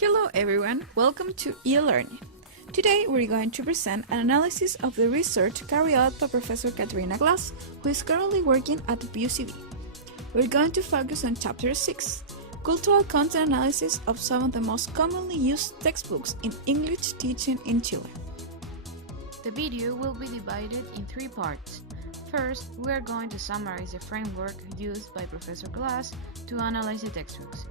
Hello everyone, welcome to e-learning. Today we're going to present an analysis of the research carried out by Professor Katarina Glass, who is currently working at UCB. We're going to focus on Chapter 6, Cultural Content Analysis of some of the most commonly used textbooks in English teaching in Chile. The video will be divided in three parts. First, we are going to summarize the framework used by Professor Glass to analyze the textbooks.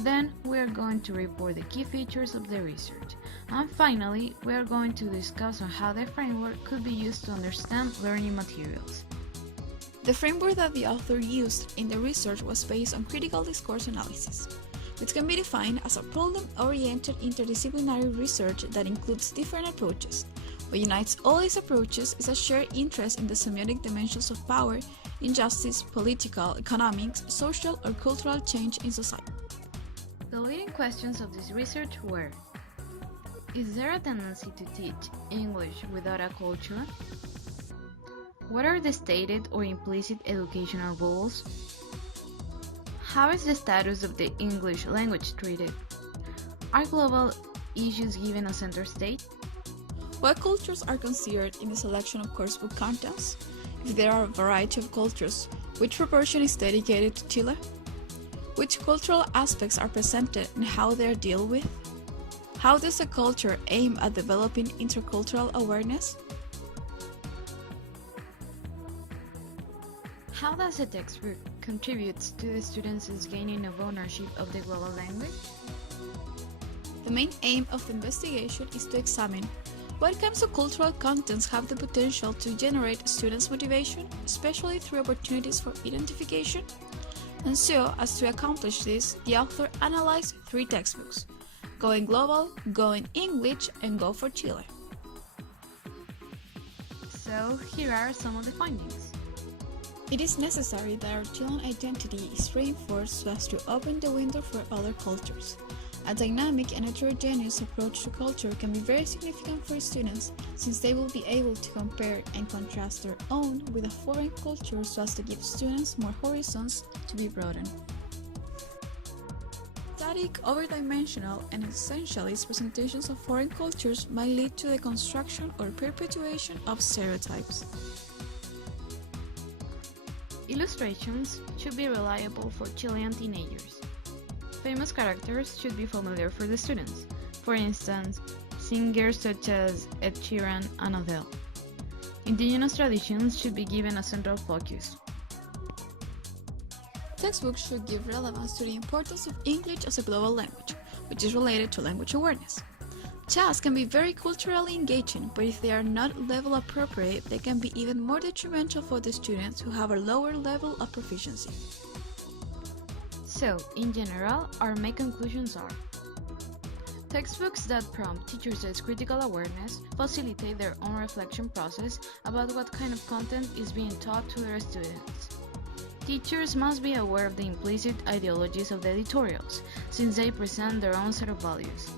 Then, we are going to report the key features of the research. And finally, we are going to discuss on how the framework could be used to understand learning materials. The framework that the author used in the research was based on critical discourse analysis, which can be defined as a problem-oriented interdisciplinary research that includes different approaches. What unites all these approaches is a shared interest in the semiotic dimensions of power, injustice, political, economic, social, or cultural change in society. The leading questions of this research were: is there a tendency to teach English without a culture? What are the stated or implicit educational goals? How is the status of the English language treated? Are global issues given a center stage? What cultures are considered in the selection of coursebook contents? If there are a variety of cultures, which proportion is dedicated to Chile? Which cultural aspects are presented and how they are dealt with? How does a culture aim at developing intercultural awareness? How does a textbook contribute to the students' gaining of ownership of the global language? The main aim of the investigation is to examine what kinds of cultural contents have the potential to generate students' motivation, especially through opportunities for identification. And so, as to accomplish this, the author analyzed three textbooks: Going Global, Going English, and Go for Chile. So, here are some of the findings. It is necessary that our Chilean identity is reinforced so as to open the window for other cultures. A dynamic and heterogeneous approach to culture can be very significant for students, since they will be able to compare and contrast their own with a foreign culture so as to give students more horizons to be broadened. Static, overdimensional, and essentialist presentations of foreign cultures might lead to the construction or perpetuation of stereotypes. Illustrations should be reliable for Chilean teenagers. Famous characters should be familiar for the students, for instance, singers such as Ed Sheeran and Adele. Indigenous traditions should be given a central focus. Textbooks should give relevance to the importance of English as a global language, which is related to language awareness. Tasks can be very culturally engaging, but if they are not level appropriate, they can be even more detrimental for the students who have a lower level of proficiency. So, in general, our main conclusions are: textbooks that prompt teachers' critical awareness facilitate their own reflection process about what kind of content is being taught to their students. Teachers must be aware of the implicit ideologies of the editorials, since they present their own set of values.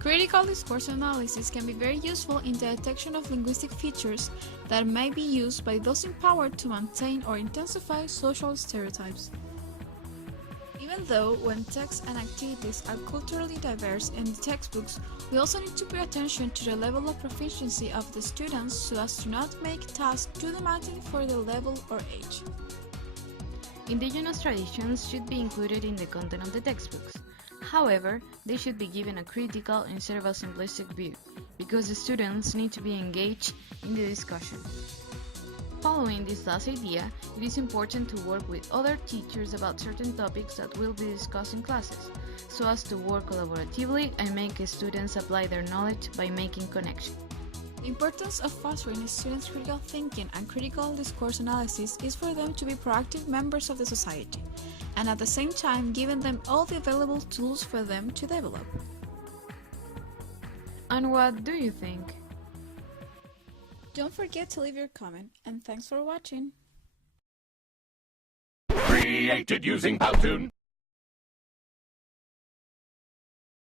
Critical discourse analysis can be very useful in the detection of linguistic features that may be used by those empowered to maintain or intensify social stereotypes. Even though when texts and activities are culturally diverse in the textbooks, we also need to pay attention to the level of proficiency of the students so as to not make tasks too demanding for their level or age. Indigenous traditions should be included in the content of the textbooks. However, they should be given a critical instead of a simplistic view, because the students need to be engaged in the discussion. Following this last idea, it is important to work with other teachers about certain topics that will be discussed in classes, so as to work collaboratively and make students apply their knowledge by making connections. The importance of fostering students' critical thinking and critical discourse analysis is for them to be proactive members of the society, and at the same time giving them all the available tools for them to develop. And what do you think? Don't forget to leave your comment, and thanks for watching! Created using Powtoon.